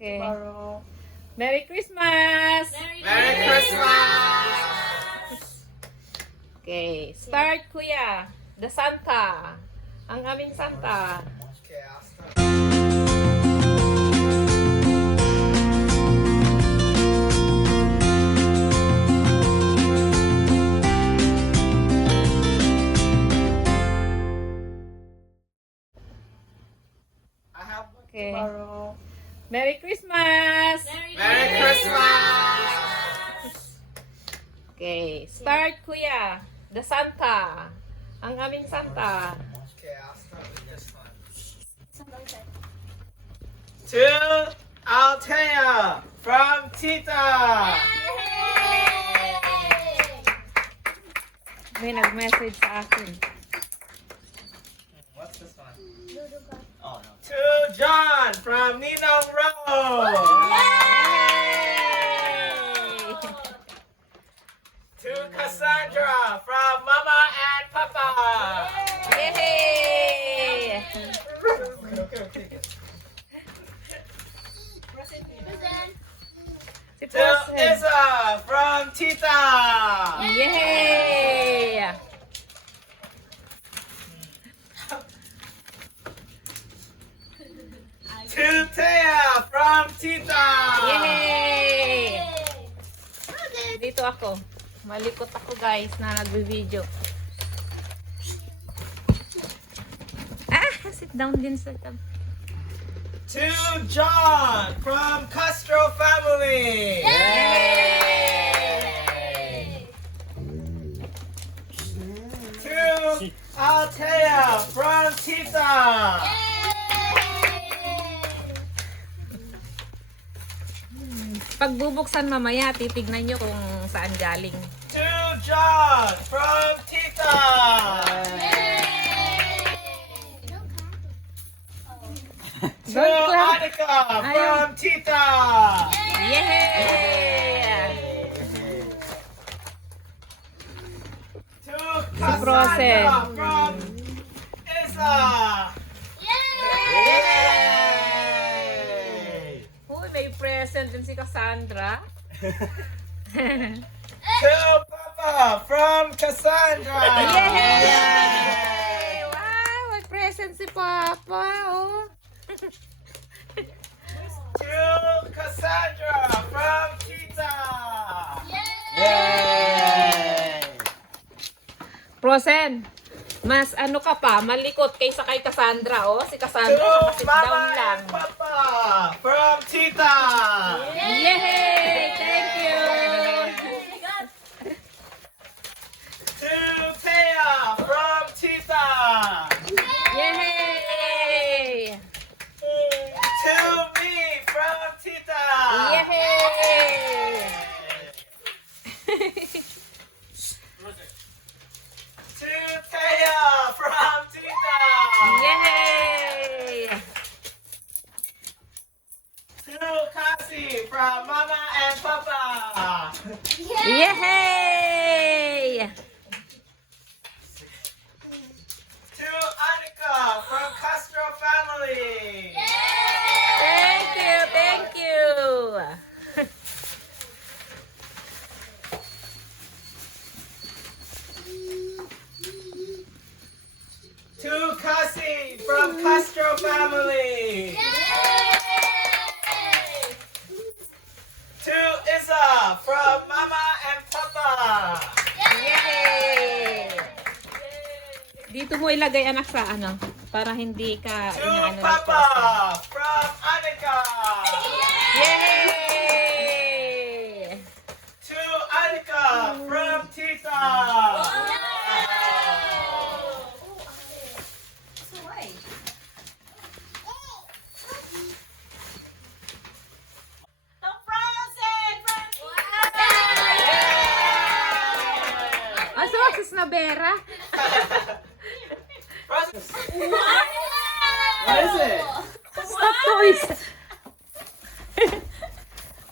Okay. Tomorrow. Merry Christmas! Merry Christmas! Okay, start kuya. The Santa. Ang aming Santa. Okay, I'll start. I have Okay. Tomorrow. Merry Christmas! Merry Christmas! Okay, start kuya. The Santa. Ang aming Santa. Okay, I'll start with this one. To Altea from Tita. May nag-message sa akin. What's this one? Oh no. To John from Ninong Road. Yay! To Cassandra from Mama and Papa. Yay! Okay. Si To Posen. Isa from Tita. Yay! To Thea from Tita. Yay! Dito ako. Malikot ako guys na nagbe-video. Sit down din sa tab. To John from Castro family. Yay! To Altea from Tita. Pag bubuksan mamaya, titignan nyo kung saan galing. To John from Tita. To Don't clap. Annika from Tita. Yay! To Frozen. Cassandra from Isa. Yay! Uy, may present din si Cassandra. To Papa from Cassandra. Yay! Wow, may present si Papa. Oh. To Cassandra from Tita. Yay! Frozen, mas ano ka pa, malikot kaysa kay Cassandra. Oh, si Cassandra, To nakasit down Mama lang. and Papa from Tita. Yay! Thank you! To Thea from Tita. Yay! To me from Tita. Yay! To Thea from Tita. Yay! To Cassie from Mama and Papa. Yay! To Annika from Castro family. Thank you, thank you. To Cassie from Castro family. To Isa from Mama and Papa. Yay! Dito mo ilagay anak sa ano, para hindi ka To inaano ng Papa poste. from Annika. Yay! To Annika from Tita. Asa waksis na Vera? What is it? Stop toys!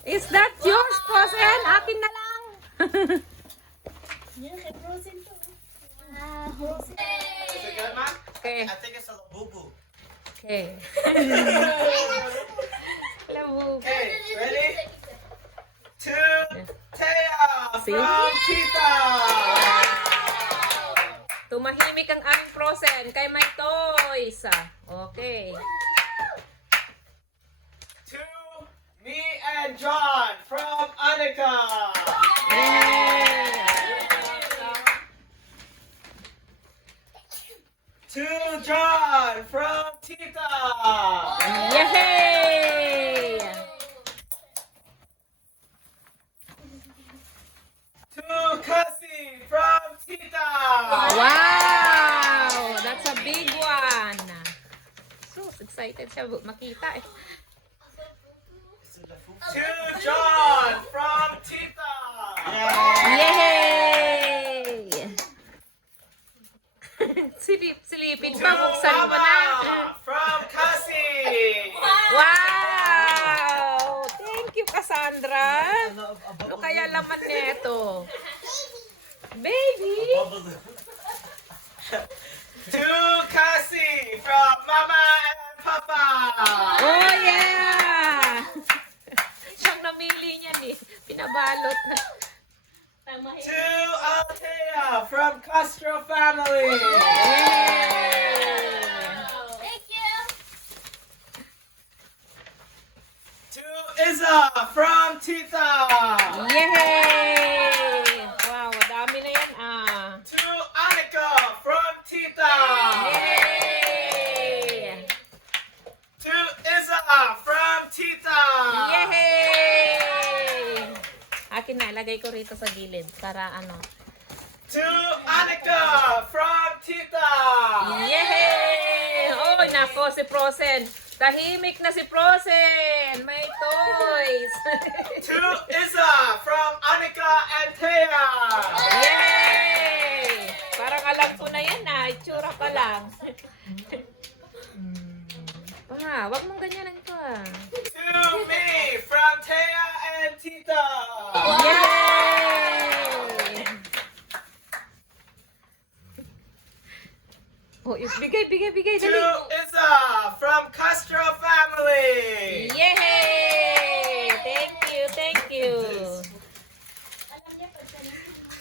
Is that yours, Frozen? Akin na lang! Is it good, Ma? Okay. I think it's a boo boo. Okay. Labubo. See? from Tita. Tumahimik ang aming Frozen kay may toys. Okay. To me and John from Annika. Yay! To John from Tita. Yay! To Cassie from Tita. Wow! That's a big one. So excited siya makita eh. To John from Tita. Yay! Silipin To pa, buksan mo na. Mama from Cassie. Wow! Thank you, Cassandra. Ano kaya laman nito? Baby! To Cassie from Mama and Papa. Oh, yeah! Siyang namili niyan eh. Pinabalot na. To Althea from Castro family. Yay! To Izza from Tita. Yay! Wow, dami na yan ah. To Annika from Tita. Yay! To Izza from Tita. Yay! Akin na, ilagay ko rito sa gilid para ano. To Annika from Tita. Yay! Oh, nako si Frozen. Tahimik na si Frozen. May toys. To Izza from Annika and Thea. Yay! Parang alam ko na yan ah. Itsura pa lang. Wag mong ganyanan ko ah. To me from Thea and Tita. Yay! Oh, bigay. To Dali. Izza from Castro family. Yay! Thank you.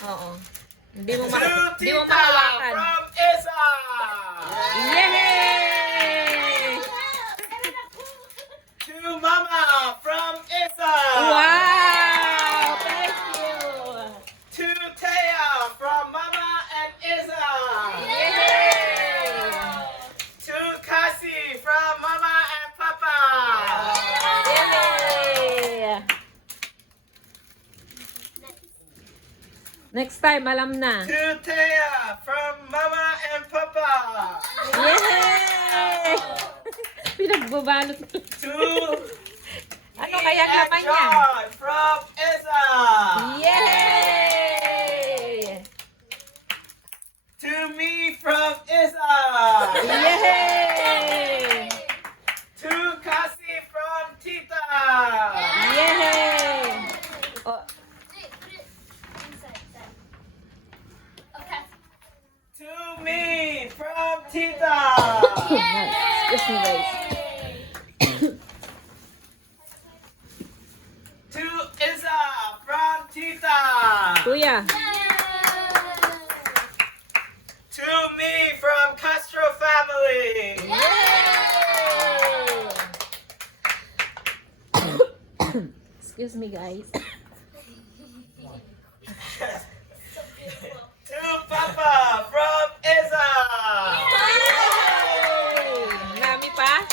Oo. Hindi mo To Tita mahawakan. from Izza. Yay! To Mama from Izza. Wow! Thank you. To Thea from Mama and Izza. Yay! To Cassie from Mama and Papa. Yay! Next time, alam na. To Thea from Mama and Papa. Yay! Pinagbabalot. To Ano me kaya and laman niya? John from Izza. Yay! To me from Izza. Yay! To Cassie from Tita. Yay! Oh, To me from Tita. excuse me guys. To Izza from Tita. Kuya. To me from Castro family. Excuse me guys. To Papa from Izza. Nami pa?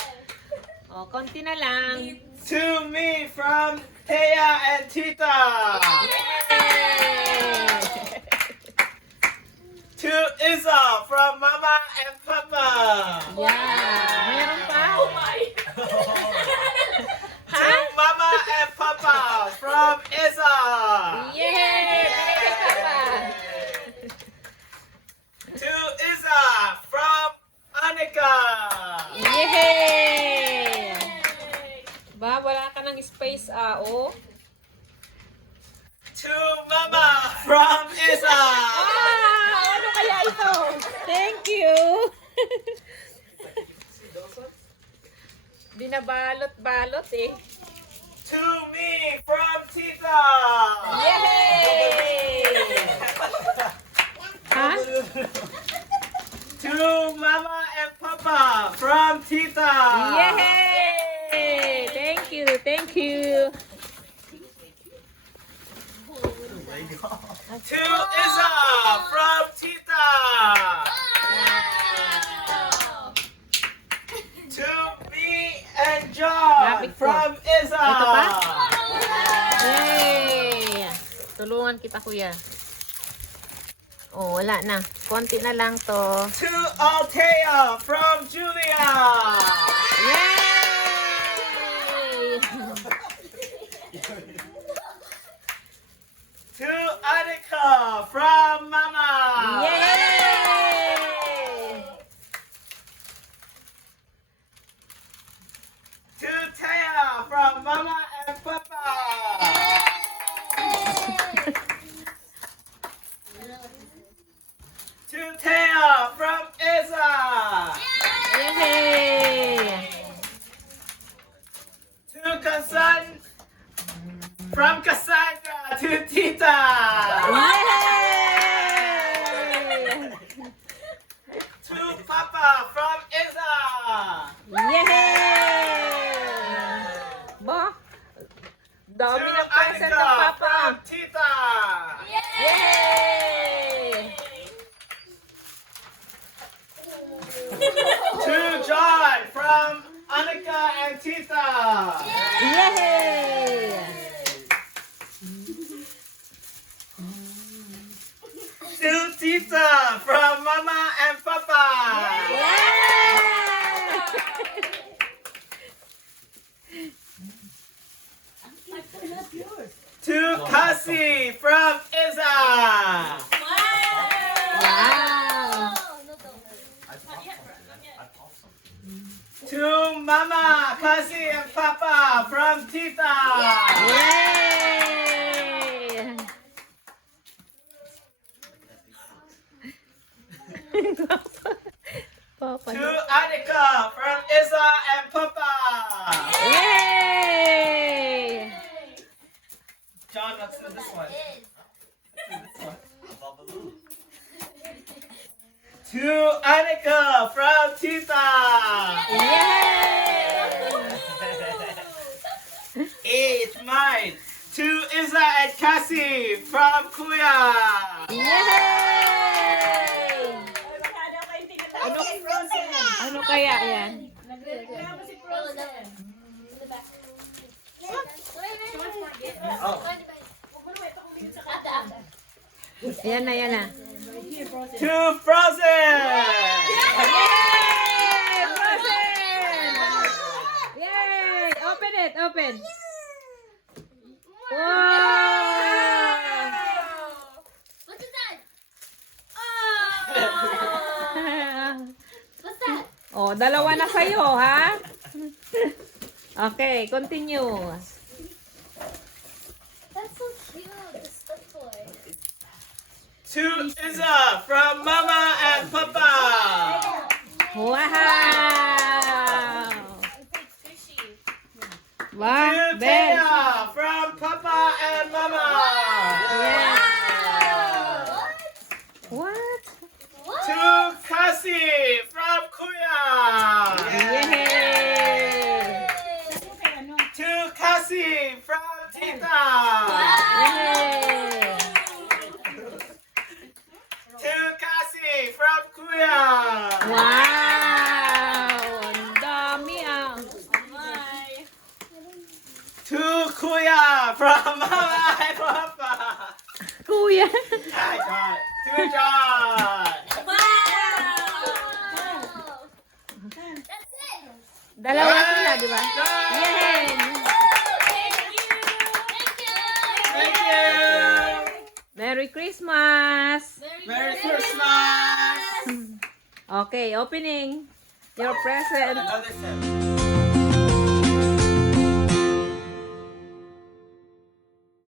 O, konti na lang. To me from Thea and Tita. To Izza from Mama and Papa. Yeah. Meron pa? To Mama and Papa from Izza. Yay! To Izza from Annika. Yay! Ba, wala ka ng space oh. To Mama from Izza. Wow! Ano kaya ito? Thank you! Binabalot-balot eh. To me from Tita. Yay! Ha? To Mama and Papa from Tita. Yay! Thank you, thank you. To Isa from Tita. To me and John Lapit ko. from Isa. Ito pa? Yay! Tulungan kita, kuya. Oh, wala na. Konti na lang to. To Althea from Julia. Yay! To Annika from Mama. Yay! To Taya from Mama and Papa. To Taya from Isa. Yay! To Kasan from Cassandra to Tita. Yay! To Papa from Isa. Yay! Ba? To Dami ng present ng Annika Papa. from Tita. Yay! To John from Annika and Tita. Yay! To Tita from Mama and Papa. To Cassie from Isa. Wow! To Mama, Cassie, and Papa from Tita. Yay! Papa. To Annika from Isa and Papa. Yay! John, let's do this one. This one. To Annika from Tita. Yay! It's mine. To Isa and Cassie from Kuya. Yay! Ano kaya yan? Yan na, yan na. To Frozen. Yay! Frozen! Yay! Open it, open. Wow! What is that? What's that? Oh, dalawa na sa'yo, ha? Okay, continue. That's so cute. The stuffed toy. To Isa from Mama and Papa. Wow! To Wow, Ben. Taya from Papa and Mama. Yes. What? What? What? To Cassie from Kuya. Yay! To Cassie from Tita. Yay! To Cassie from Kuya. Wow! Ang dami ah. To Kuya from Mama and Papa. Kuya. Hi, John. To John. That's it. Dalawa sila, di ba? John. Yay! Thank you. Thank you. Thank you. Merry Christmas! Merry Christmas. Okay, opening your present. Another set.